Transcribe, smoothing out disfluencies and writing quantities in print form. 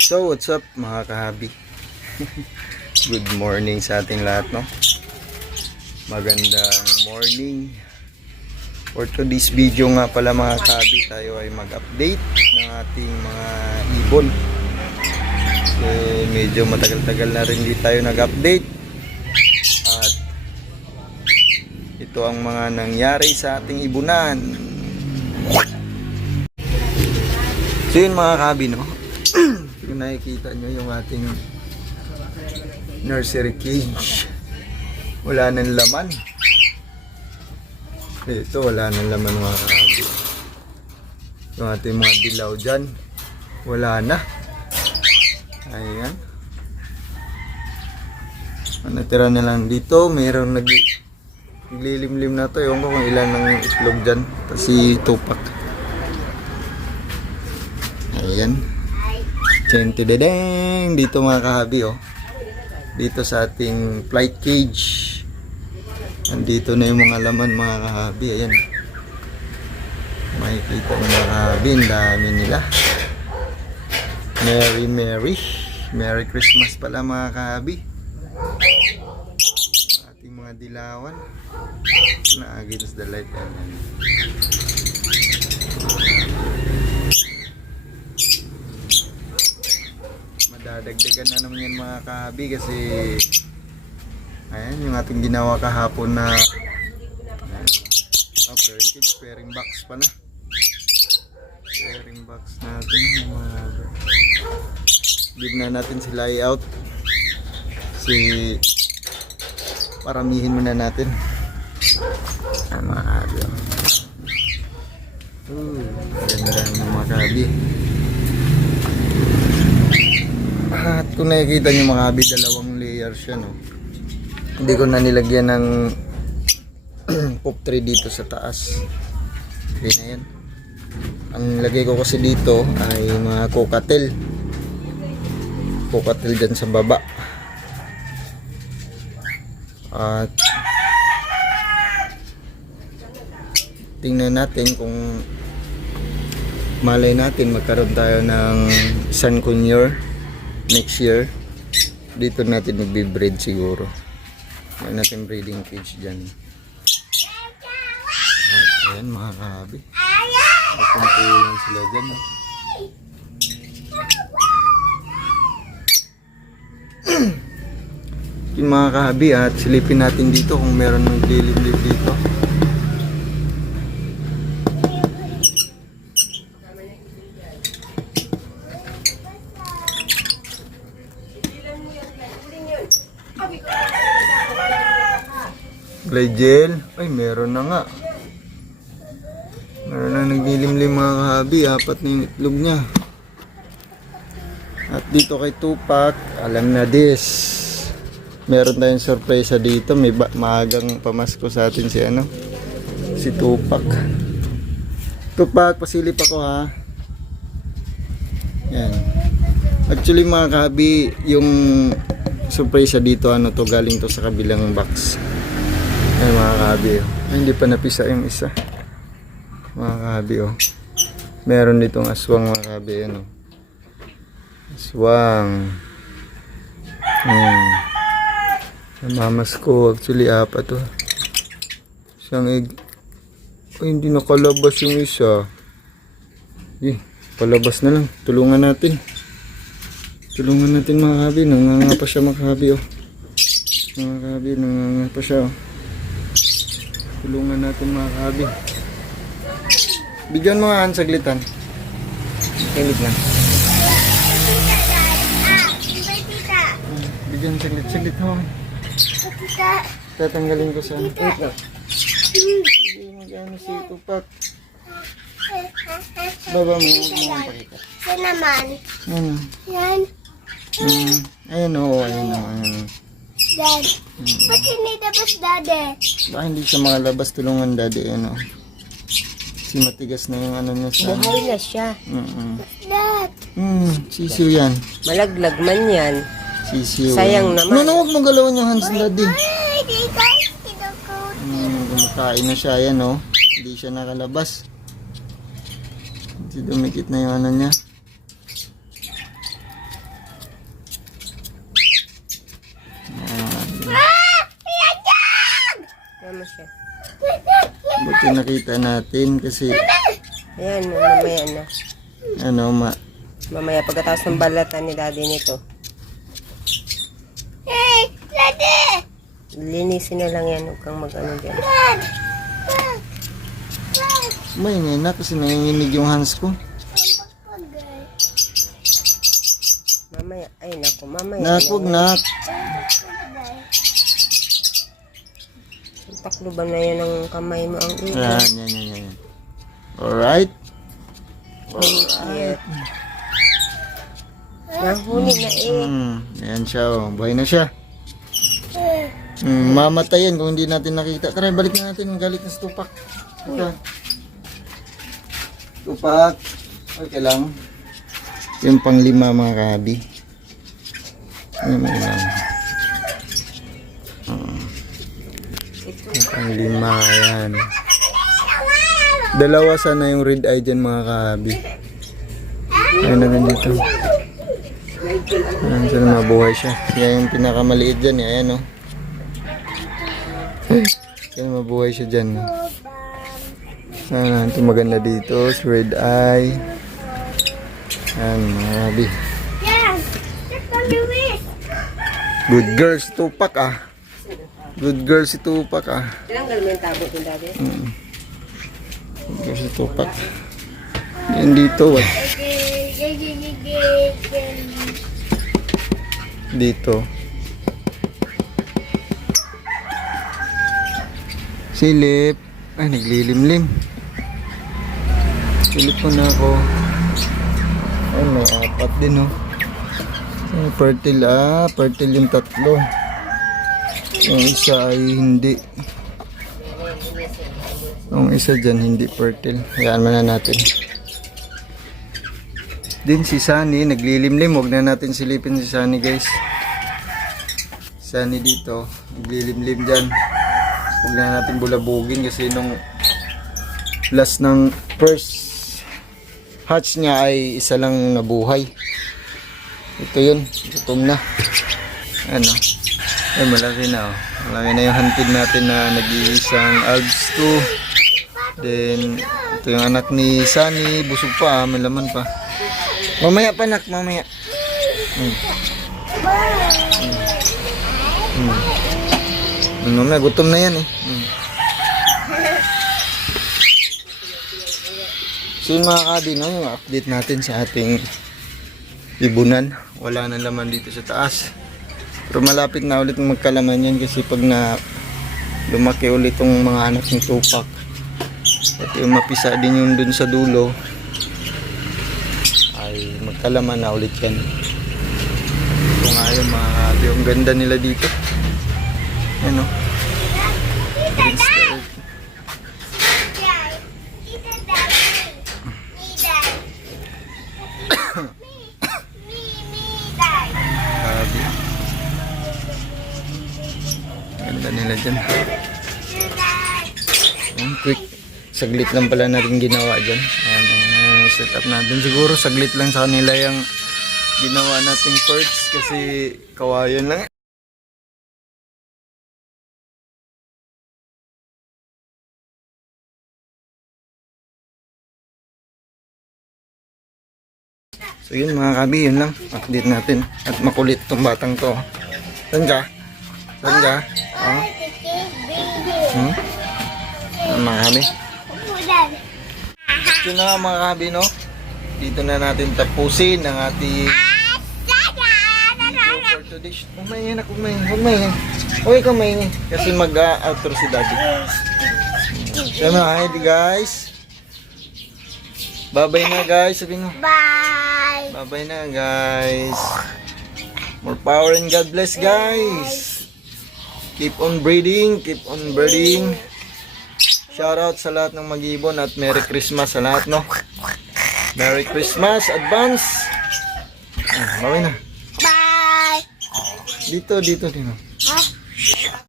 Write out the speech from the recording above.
So, what's up mga kahabi? Good morning sa ating lahat, no? Magandang morning. For today's video nga pala mga kahabi, tayo ay mag-update ng ating mga ibon. So, medyo matagal-tagal na rin di tayo nag-update. At ito ang mga nangyari sa ating ibunan. So yun mga kahabi, no? Kung nakikita nyo yung ating nursery cage, wala nang laman. Ito wala nang laman mga kahabi. Yung ating mga dilaw dyan, wala na. Ayan. Ang natira na lang dito, mayroong naglilimlim na to. Ewan ko kung ilan ng itlog dyan. Si Tupac. Ayan. Dedeng dito mga kahabi, oh. Dito sa ating flight cage. Nandito na yung mga laman mga kahabi. Ayan. Makikita yung mga kahabi. Ang dami nila. Merry Christmas pala mga kahabi. Ating mga dilawan na against the light. Dadagdagan na naman yan mga kahabi kasi ayan yung ating ginawa kahapon na pairing box pa na, pairing box natin mga give na natin si layout kasi paramihin muna natin mga kahabi. Ganda mga kahabi. At kung nakikita nyo mga kahabi, dalawang layer siya, no? Hindi ko na nilagyan ng pop tray dito sa taas. Okay na yan. Ang lagay ko kasi dito ay mga cocktail dyan sa baba. At tingnan natin kung malay natin magkaroon tayo ng sun conure next year. Dito natin magbe-breed siguro. May natin breeding cage dyan. At ayan mga kahabi, nagkumpulan sila dyan, no? Yung mga kahabi, at silipin natin dito kung meron ng lilim-lim dito. Gel. Ay, meron na nga. Meron na naglilimlim mga kahabi. Apat na yung itlog niya. At dito kay Tupac, alam na this. Meron tayong sorpresa dito. May maagang pamasko sa atin si Tupac. Tupac, pasilip ako ha. Yan. Actually mga kahabi, yung sorpresa dito, galing to sa kabilang box. Ay mga kahabi, oh. Ay, hindi pa napisa yung isa mga kahabi, oh. Meron ditong aswang mga kahabi, ano, aswang. Namamas ko, actually apat, oh. Isang egg. Ay, hindi nakalabas yung isa. Palabas na lang, tulungan natin mga kahabi. Nanganga pa siya mga kahabi, oh. Mga kahabi, nanganga pa siya, oh. Tulungan natin mga kahabi. Bigyan mo nga saglitan. Saglit lang. Bigyan saglit ho. Tatanggalin ko sa wait lang. Hindi mag-ano si Tupac. Baba mo pakita. Yan naman. Ano? Yan. Ayan o. Ayan. Dad. Ba't hindi tapos, Daddy? Baka hindi siya makalabas, tulungan daddy, ano. Kasi matigas na yung ano niya sa... Buhay na siya. Dad. Sisiw yan. Malaglag man yan. Sisiw. Sayang naman. Ano, huwag mong galawan yung hands daddy. Ay, di guys. Kinukot. Kumakain na siya, yan o. Hindi siya nakalabas. Kasi dumikit na yung ano niya. nakita natin kasi Ayan, mamaya na. ano Mamaya pagkatapos ng balatan ni daddy nito. Hey, Daddy! Linisin na lang yan. Huwag kang mag-ano dyan. Dad! may na kasi nanginginig yung hands ko. Mamaya. Ay, naku. Mamaya. Nak, wag nak. Takluban na yan ng kamay mo ang ito. Yan. Alright. Yes. Nahuli na eh. Ayan siya, oh. Buhay na siya. Mamatayin kung hindi natin nakita. Tara, balik na natin. Galit na sa tupak. Ito. Tupak. Okay lang. Yung panglima mga kahabi. Yung lang. Yung panglima, yan. Dalawa sana yung red eye dyan mga kahabi. Ayun na rin dito. Ayan, sana mabuhay siya. Yan yung pinakamaliit dyan. Ayan, oh. Sana mabuhay siya dyan. Sana ito maganda dito. Si red eye. Ayan, mga kahabi. Yan! That's the Luis! Good girl si Tupac, ah. Good girl si Tupac, ah. Tinanggal mo yung tabot ni daddy. Good girl si Tupac. Yan dito, what? Dito. Silip. Ay, naglilimlim. Silip ko na ako. Ay, may apat din, oh. Ay, fertile, fertile yung tatlo. Yung isa ay hindi. Yung isa dyan, hindi fertile. Hayaan mo na natin. Din si Sunny, naglilimlim. Huwag na natin silipin si Sunny, guys. Sunny dito, naglilimlim dyan. Huwag na natin bulabugin kasi nung last ng first hatch niya ay isa lang nabuhay. Ito yun, gutom na. Ano? Ay, malaki na, oh. Malaki na yung hunted natin na nag-iisang Alps 2. Then, ito yung anak ni Sunny. Busog pa, may laman pa. Mamaya pa, nak, mamaya. Mamaya, gutom na yan, eh. So yun mga kabi, no, yung update natin sa ating ibunan. Wala na laman dito sa taas. Pero malapit na ulit magkalaman yan kasi pag na lumaki ulit tong mga anak ni Tupac at yung mapisa din yung dun sa dulo ay magkalaman na ulit yan. Ito nga yun mga kabi, yung ganda nila dito. Ano? Ganda nila dyan. Ayan, quick. Saglit lang pala natin ginawa dyan. Ayan, set up natin. Siguro saglit lang sa kanila yung ginawa nating perch kasi kawayan lang. So yun mga kabi, yun lang. Update natin. At makulit tong batang to. Saan ka? Saan ka? Oh? Mga kabi. Ito na mga kabi, no? Dito na natin tapusin ang ating video for today. Huwag na, huwag ikaw maingay. Kasi mag-outro si daddy. So na, hi guys. Bye-bye na guys. Sabihin mo. Bye! Bye-bye na guys. More power and God bless guys. Keep on breeding. Keep on breeding. Shout out sa lahat ng mag-ibon at Merry Christmas sa lahat, no? Merry Christmas advance. Bye-bye na. Bye! Dito.